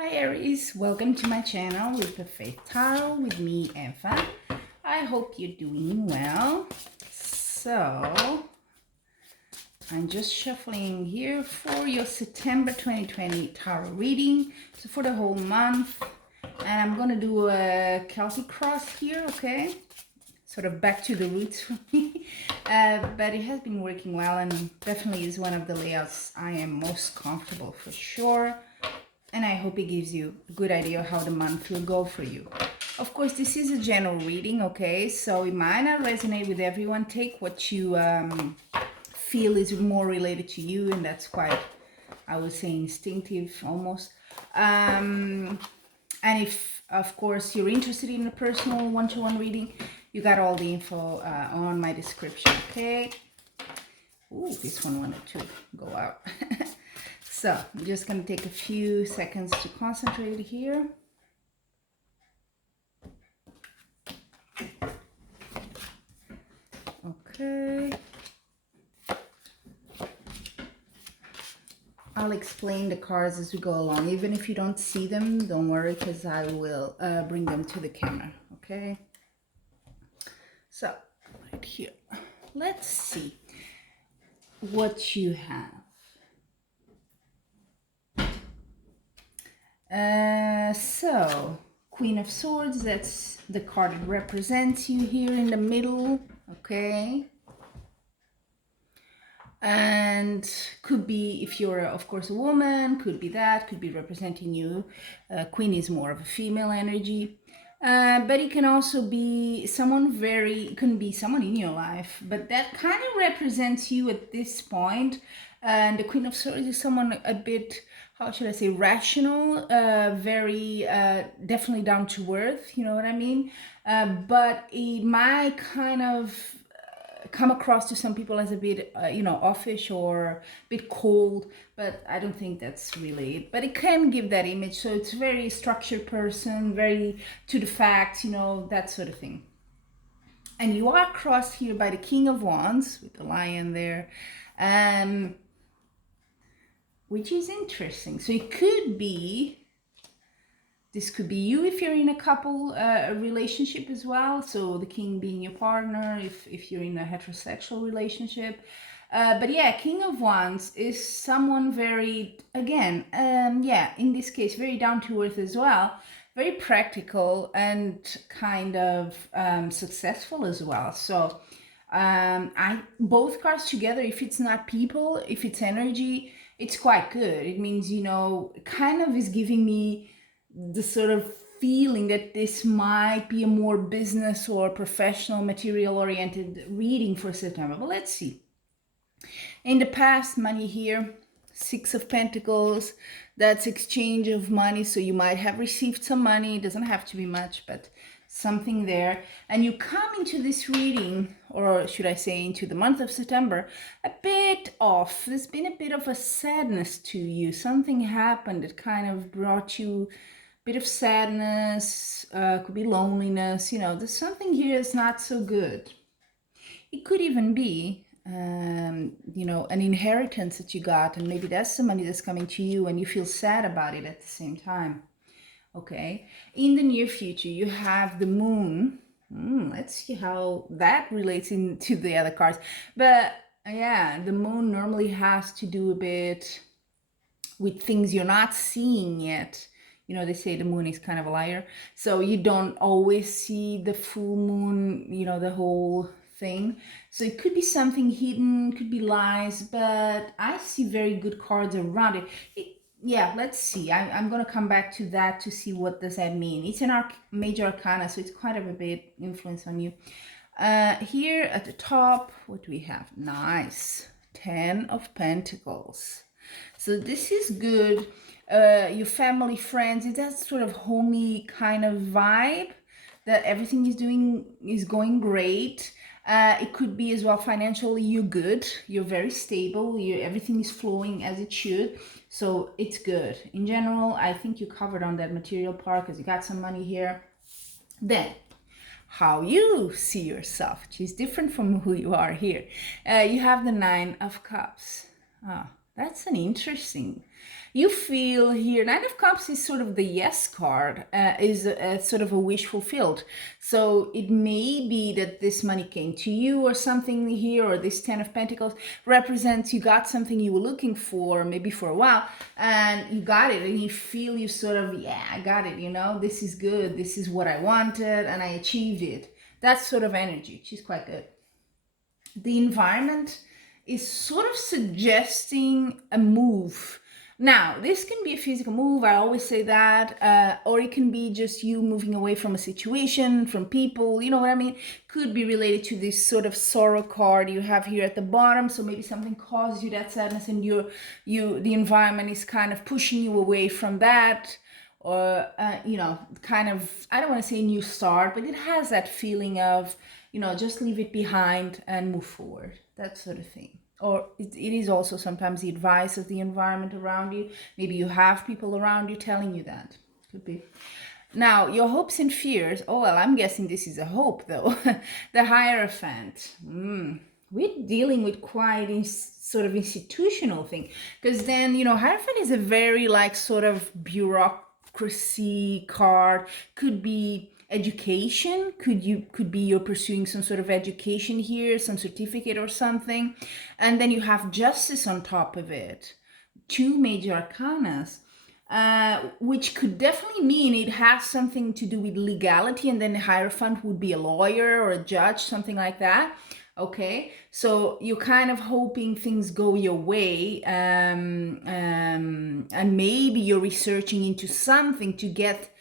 Hi Aries, welcome to my channel with the Faith Tarot with me, Eva. I hope you're doing well. So, I'm just shuffling here for your September 2020 tarot reading. So for the whole month. And I'm going to do a Celtic cross here, okay? Sort of back to the roots for me. But it has been working well and definitely is one of the layouts I am most comfortable for sure. And I hope it gives you a good idea of how the month will go for you. Of course, this is a general reading, okay? So it might not resonate with everyone. Take what you feel is more related to you, and that's quite, I would say, instinctive almost. And if, of course, you're interested in a personal one-to-one reading, you got all the info on my description, okay? Ooh, this one wanted to go out. So I'm just going to take a few seconds to concentrate here. Okay. I'll explain the cards as we go along. Even if you don't see them, don't worry, because I will bring them to the camera, okay? So, right here. Let's see what you have. So, Queen of Swords, that's the card that represents you here in the middle, okay? And could be, if you're, of course, a woman, could be that, could be representing you. Queen is more of a female energy. But it can also be someone it can be someone in your life, but that kind of represents you at this point. And the Queen of Swords is someone a bit, how should I say, rational, very definitely down to earth, you know what I mean? But it might kind of come across to some people as a bit, offish or a bit cold, but I don't think that's really it. But it can give that image. So it's a very structured person, very to the facts, that sort of thing. And you are crossed here by the King of Wands with the lion there, which is interesting. So it could be, this could be you if you're in a couple relationship as well. So the king being your partner if you're in a heterosexual relationship. But yeah, King of Wands is someone very, again, in this case, very down to earth as well. Very practical and kind of successful as well. So both cards together, if it's not people, if it's energy, it's quite good. It means, kind of is giving me the sort of feeling that this might be a more business or professional material oriented reading for September. But let's see. In the past, money here, Six of Pentacles, that's exchange of money. So you might have received some money. It doesn't have to be much, but something there. And you come into this reading, or should I say into the month of September, a bit off. There's been a bit of a sadness to you. Something happened that kind of brought you bit of sadness, could be loneliness, there's something here that's not so good. It could even be, an inheritance that you got, and maybe that's the money that's coming to you and you feel sad about it at the same time. Okay, in the near future, you have the moon. Let's see how that relates into the other cards. But yeah, the moon normally has to do a bit with things you're not seeing yet. They say the moon is kind of a liar. So you don't always see the full moon, the whole thing. So it could be something hidden, could be lies, but I see very good cards around it. Yeah, let's see. I'm going to come back to that to see what does that mean. It's an major arcana, so it's quite of a bit influence on you. Here at the top, what do we have? Nice. 10 of Pentacles. So this is good. Your family, friends, it's that sort of homey kind of vibe that everything is going great. It could be as well financially, you're good, you're very stable, everything is flowing as it should, so it's good. In general, I think you covered on that material part because you got some money here. Then, how you see yourself, which is different from who you are here. You have the Nine of Cups. That's an interesting. You feel here, Nine of Cups is sort of the yes card, is sort of a wish fulfilled. So it may be that this money came to you or something here, or this Ten of Pentacles represents you got something you were looking for, maybe for a while, and you got it, and you feel you sort of, yeah, I got it, you know, this is good, this is what I wanted, and I achieved it. That sort of energy, which is quite good. The environment is sort of suggesting a move. Now, this can be a physical move, I always say that, or it can be just you moving away from a situation, from people, you know what I mean? Could be related to this sort of sorrow card you have here at the bottom, so maybe something caused you that sadness and the environment is kind of pushing you away from that, or, you know, kind of, I don't want to say new start, but it has that feeling of, you know, just leave it behind and move forward, that sort of thing. Or it is also sometimes the advice of the environment around you. Maybe you have people around you telling you that. Could be. Now, your hopes and fears. Oh, well, I'm guessing this is a hope, though. The Hierophant. We're dealing with quite sort of institutional thing. Because then, you know, Hierophant is a very, like, sort of bureaucracy card. Could be education, could be you're pursuing some sort of education here, some certificate or something, and then you have Justice on top of it, two major arcanas, which could definitely mean it has something to do with legality, and then the Hierophant would be a lawyer or a judge, something like that. Okay, so you're kind of hoping things go your way, and maybe you're researching into something to get,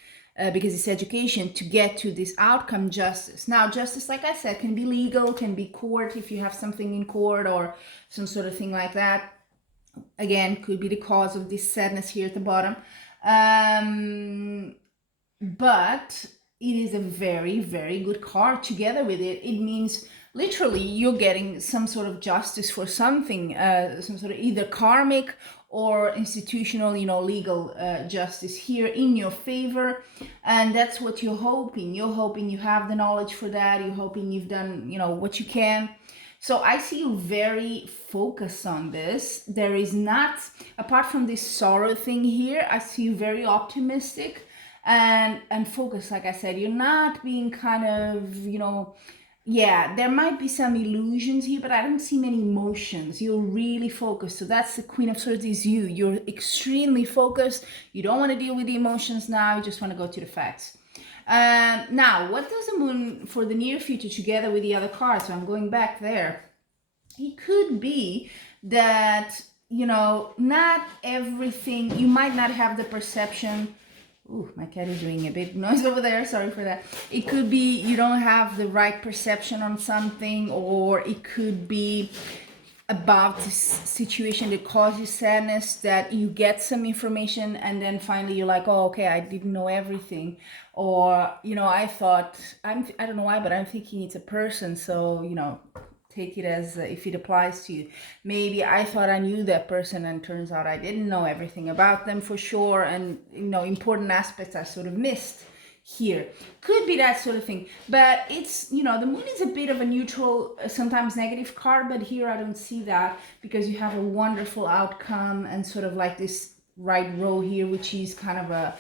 because it's education, to get to this outcome, justice. Now, justice, like I said, can be legal, can be court if you have something in court or some sort of thing like that. Again, could be the cause of this sadness here at the bottom. But it is a very, very good card. Together with it, it means literally you're getting some sort of justice for something, some sort of either karmic or institutional, you know, legal justice here in your favor. And that's what you're hoping. You're hoping you have the knowledge for that. You're hoping you've done, you know, what you can. So I see you very focused on this. There is not, apart from this sorrow thing here, I see you very optimistic and focused. Like I said, you're not being kind of, you know, yeah, there might be some illusions here, but I don't see many emotions. You're really focused. So that's the Queen of Swords is you. You're extremely focused. You don't want to deal with the emotions now. You just want to go to the facts. Now, what does the Moon for the near future together with the other cards? So I'm going back there. It could be that, you know, not everything, you might not have the perception. Ooh, my cat is doing a bit noise over there. Sorry for that. It could be you don't have the right perception on something, or it could be about this situation that caused you sadness, that you get some information and then finally you're like, oh, okay, I didn't know everything. Or, you know, I thought, I don't know why, but I'm thinking it's a person. So, you know, take it as if it applies to you. Maybe I thought I knew that person and turns out I didn't know everything about them for sure, and you know, important aspects I sort of missed here. Could be that sort of thing, but it's, you know, the Moon is a bit of a neutral, sometimes negative card, but here I don't see that, because you have a wonderful outcome and sort of like this right row here, which is kind of a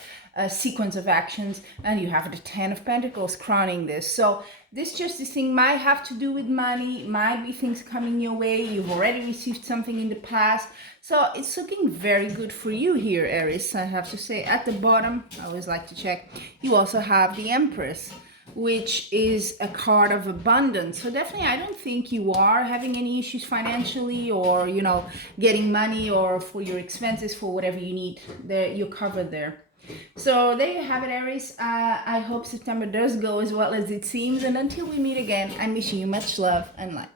sequence of actions, and you have the Ten of Pentacles crowning this. So this thing might have to do with money, might be things coming your way, you've already received something in the past. So it's looking very good for you here, Aries, I have to say. At the bottom, I always like to check, you also have the Empress, which is a card of abundance. So definitely, I don't think you are having any issues financially, or, you know, getting money or for your expenses, for whatever you need. There, you're covered there. So there you have it, Aries. I hope September does go as well as it seems. And until we meet again, I'm wishing you much love and light.